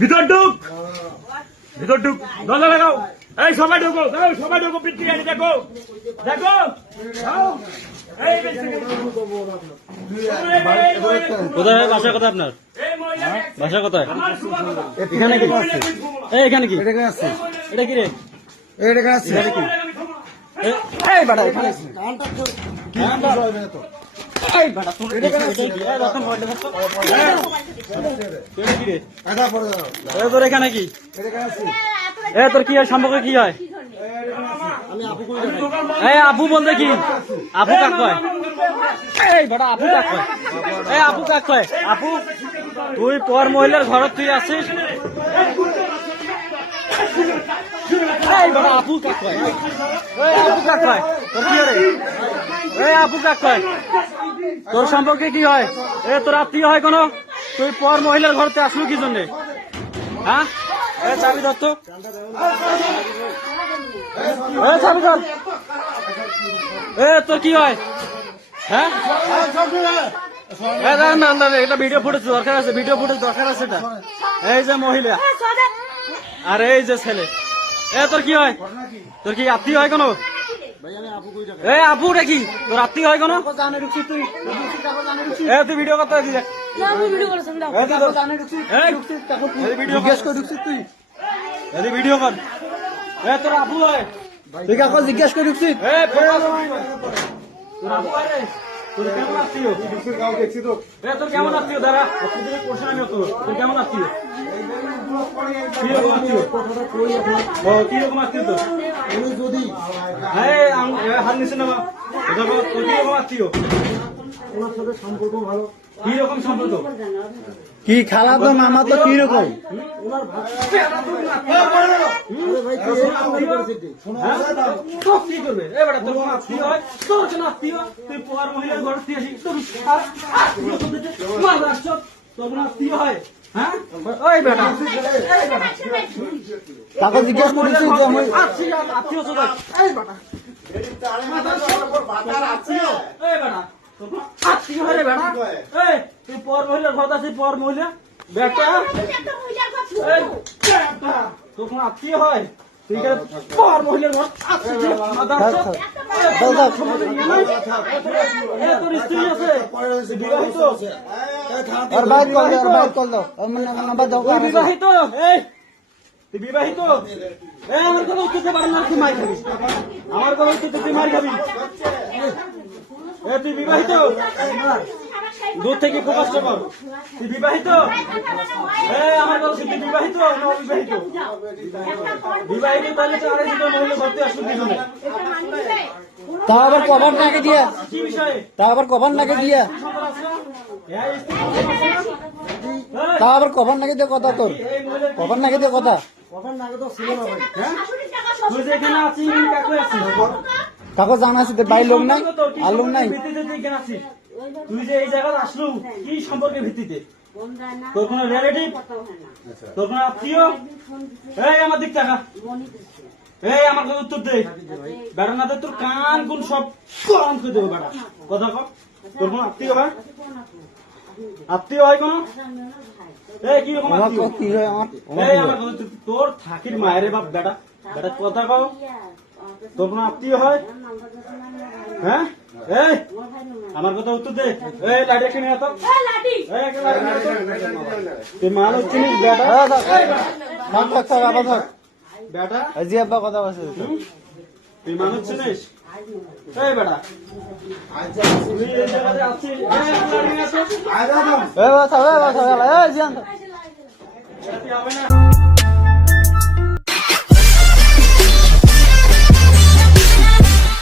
ভিতর ঢুক। ভিতর ঢুক। দরজা লাগাও। এই সবাই ঢুকো। দাও সবাই ঢুকো। পিটকি গাড়ি দেখো। দেখো। কোথায়? বাসা কোথায় আপনার? বাসা কোথায়? এখানে কি? এখানে কি? এটা কি রে? এটা কেন আসছে এই বাড়া এখানে তোর কি এখানে কি? এ তোর হয়? সম্পর্কে কি হয়? আপু বলতে কি? আপু কাক কয়? এই বেটা আপু কাক কয়? এই আপু কাক কয়? আপু তুই পর মহিলার ঘরত তুই আছিস এই বেটা আপু কাক কয়? এই আপু কাক কয়? তোর কি রে? এই আপু কাক কয়? তোর সম্পর্কে কি হয়? এ তোর আত্মীয় হয় কোনো? তুই পর মহিলার ঘরতে আসলো কি জন্যে? হ্যাঁ? চাবি ধর তো। এ চাবি ধর। এ তোর কি হয়? হ্যাঁ? দাঁড়ান দাঁড়ান, এটা ভিডিও ফুটেজ দরকার আছে ভিডিও ফুটেজ দরকার আছে এটা। এই যে মহিলা। আর এই যে ছেলে। এ তোর কি হয়? তোর কি আত্মীয় হয় কোনো? এ আপু রে কি তোর আত্মীয় হয় কোনো? এ তুই ভিডিও করতে এই ভিডিও জিজ্ঞেস করে। ঢুকছিস তুই। এই ভিডিও কর। এ তোর আপু হয়। তুই কাকু জিজ্ঞেস করে ঢুকছিস তোর আপু হয় রে। তোর কেমন আত্মীয় দেখছি তো। এ তোর কেমন আত্মীয় দাঁড়া। অসুবিধা করছে না তোর। তোর কেমন আত্মীয় কীরকম আত্মীয় তোর? যদি হ্যাঁ হাত নিচে বল, তোর কীরকম আত্মীয় ওনার সাথে সম্পর্ক ভালো। কীরকম সম্পর্ক? কি খালা তো মামা তো কি রকম? তোর কি করবে? এ বেটা তোর আত্মীয় হয় তোর কোনো আত্মীয় তুই পোয়ার মহিলার ঘরে তুই আসিস তোর তোর দিতে মার আসছ তোর কোনো আত্মীয় হয়। এই বেটা। জিজ্ঞেস করে যে আমি আত্মীয় আত্মীয় হয় পর মহিলার ঘরে আছিস পর মহিলা। বেটা। বেটা। আত্মীয় হয়। পর মহিলার ঘর তোর স্ত্রী আছে। বিবাহিত। আর বাইর কল দাও আর বাইর কল দাও। আমার নাম্বার বিবাহিত আমার কথা উত্তর মার খাবি। আমার কথা উত্তর মার খাবি। এ তুই বিবাহিত? দূর থেকে প্রকাশ কর। তুই বিবাহিত? এ আমার তুই বিবাহিত? না অবিবাহিত? বিবাহিত তাহলে তো আড়াই দুটো মহিলা ভর্তি আসুন তা আবার কভার নাকে দিয়া। কি বিষয়ে? তা আবার কভার নাকে দিয়া। তা আবার কভার নাকে দিয়ে কথা তোর। কভার নাকে দিয়ে কথা। তুই যে এখানে আছিস এখানে আছিস কাকু জানা আছে বাই লোক নাই আর লোক নাই। ভিত্তিতে তুই এখানে আছিস তুই যে এই জায়গায় আসলো কি সম্পর্কের ভিত্তিতে? তোর কোনো রিলেটিভ তোর কোনো আত্মীয়? এই আমার দিক টাকা এই আমার কথা উত্তর দে। বেড়া না তোর কান কোন সব গরম করে দেবো বেড়া। কথা কর তোর কোনো আত্মীয় হয় আত্মীয় হয় কোনো? এই কি রকম আত্মীয় হয়? এই আমার তোর থাকির মায়ের বাপ বেটা। বেটা কথা কও। তোর কোনো আত্মীয় হয়? হ্যাঁ? এই আমার কথা উত্তর দে। এই লাঠি একটা নিয়ে আয় তো। এই একটা লাঠি। তুই মানুষ চিনিস বেটা? হ্যাঁ, থাক। থাক থাক থাক আবার থাক। বেটা? এই জি আব্বা কথা বলছে। তুই মানুষ চিনিস এই বেটা। তুমি এই জায়গাতে আছিস এই বাবা থাক এ বাবা এই জিয়ান। থাক তুই হবে না